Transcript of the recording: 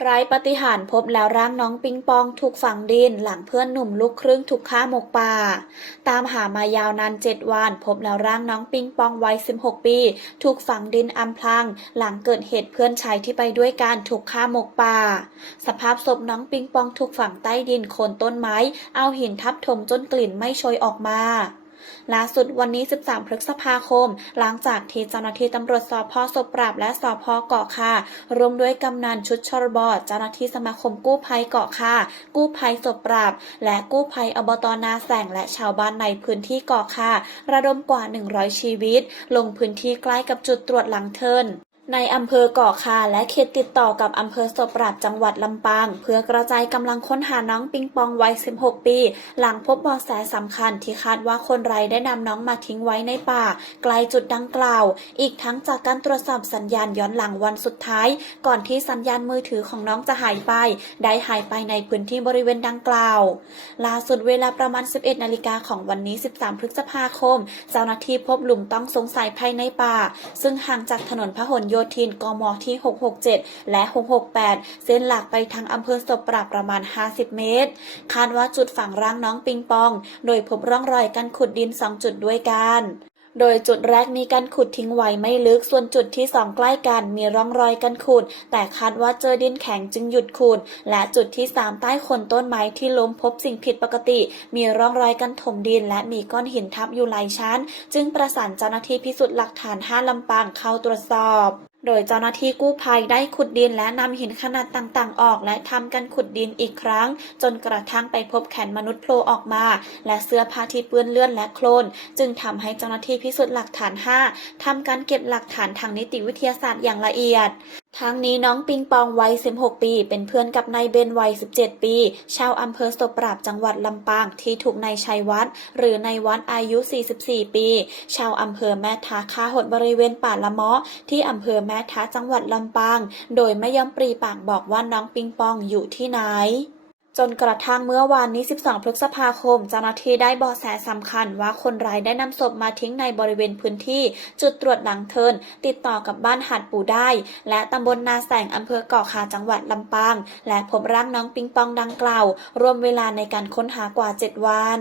ไร้ปฏิหารพบแล้วร่างน้องปิงปองถูกฝังดินหลังเพื่อนหนุ่มลูกครึ่งถูกฆ่าหมกป่า ตามหามายาวนานเจ็ดวัน พบแล้วร่างน้องปิงปองวัย 16 ปี ถูกฝังดินอำพรางหลังเกิดเหตุเพื่อนชายที่ไปด้วยกันถูกฆ่าหมกป่า สภาพศพน้องปิงปองถูกฝังใต้ดินโคนต้นไม้ เอาหินทับถมจนกลิ่นไม่โชยออกมา ล่าสุดวันนี้ 13 พฤษภาคม หลังจากที่เจ้าหน้าที่ตำรวจสพศพปราบและสพเกาะค่ะรวมด้วยกำนันชุดชรบเจ้าหน้าที่สมาคมกู้ภัยเกาะค่ะกู้ภัยศพปราบ และกู้ภัยอบตนาแสงและชาวบ้านในพื้นที่เกาะค่ะระดมกว่า 100 ชีวิต ลงพื้นที่ใกล้กับจุดตรวจหลังเทิน ในอำเภอเกาะคาและเขตติดต่อกับอำเภอศพปราบจังหวัดลำปาง เพื่อกระจายกำลังค้นหาน้องปิงปองวัย 16 ปี หลังพบเบาะแสสำคัญที่คาดว่าคนร้ายได้นำน้องมาทิ้งไว้ในป่าไกลจุดดังกล่าว อีกทั้งจากการตรวจสอบสัญญาณย้อนหลังวันสุดท้าย ก่อนที่สัญญาณมือถือของน้องจะหายไป ได้หายไปในพื้นที่บริเวณดังกล่าวล่าสุดเวลาประมาณ 11 นาฬิกาของวันนี้ 13 พฤษภาคม เจ้าหน้าที่พบหลุมต้องสงสัยภายในป่า ซึ่งห่างจากถนนพหลโยธิน กมที่ 667 และ 668 เส้นหลักไปทางอำเภอศพปราบประมาณ 50 เมตร คาดว่าจุดฝังร่างน้องปิงปอง โดยพบร่องรอยการขุดดิน 2 จุดด้วยกันโดยจุดแรกมีการขุดทิ้งไว้ไม่ลึก ส่วนจุดที่สองใกล้กันมีร่องรอยการขุด แต่คาดว่าเจอดินแข็งจึงหยุดขุด และจุดที่สามใต้คนต้นไม้ที่ล้มพบสิ่งผิดปกติ มีร่องรอยการถมดิน และมีก้อนหินทับอยู่หลายชั้น จึงประสานเจ้าหน้าที่พิสูจน์หลักฐาน5ลำปางเข้าตรวจสอบ โดยเจ้าหน้าที่กู้ภัยได้ขุดดินและนำหินขนาดต่างๆ ออก และทำการขุดดินอีกครั้ง จนกระทั่งไปพบแขนมนุษย์โผล่ออกมา และเสื้อผ้าที่เปื้อนเลือดและโคลน จึงทำให้เจ้าหน้าที่พิสูจน์หลักฐาน 5ทำการเก็บหลักฐานทางนิติวิทยาศาสตร์อย่างละเอียด ทั้งนี้น้องปิงปองวัย 16 ปี เป็นเพื่อนกับนายเบนวัย 17 ปี ชาวอำเภอศพปราบจังหวัดลำปางที่ถูกนายชัยวัฒน์หรือนายวัฒน์อายุ 44 ปี ชาวอำเภอแม่ทาฆ่าหดบริเวณป่าละเมาะที่อำเภอแม่ทาจังหวัดลำปาง โดยไม่ยอมปรีปากบอกว่าน้องปิงปองอยู่ที่ไหน จนกระทั่งเมื่อวานนี้ 12 พฤษภาคม เจ้าหน้าที่ได้เบาะแสสำคัญว่าคนร้ายได้นำศพมาทิ้งในบริเวณพื้นที่ จุดตรวจหลังเทิน ติดต่อกับบ้านหาดปูได้ และตำบลนาแสงอำเภอเกาะคาจังหวัดลำปาง และพบร่างน้องปิงปองดังกล่าว รวมเวลาในการค้นหากว่า 7 วัน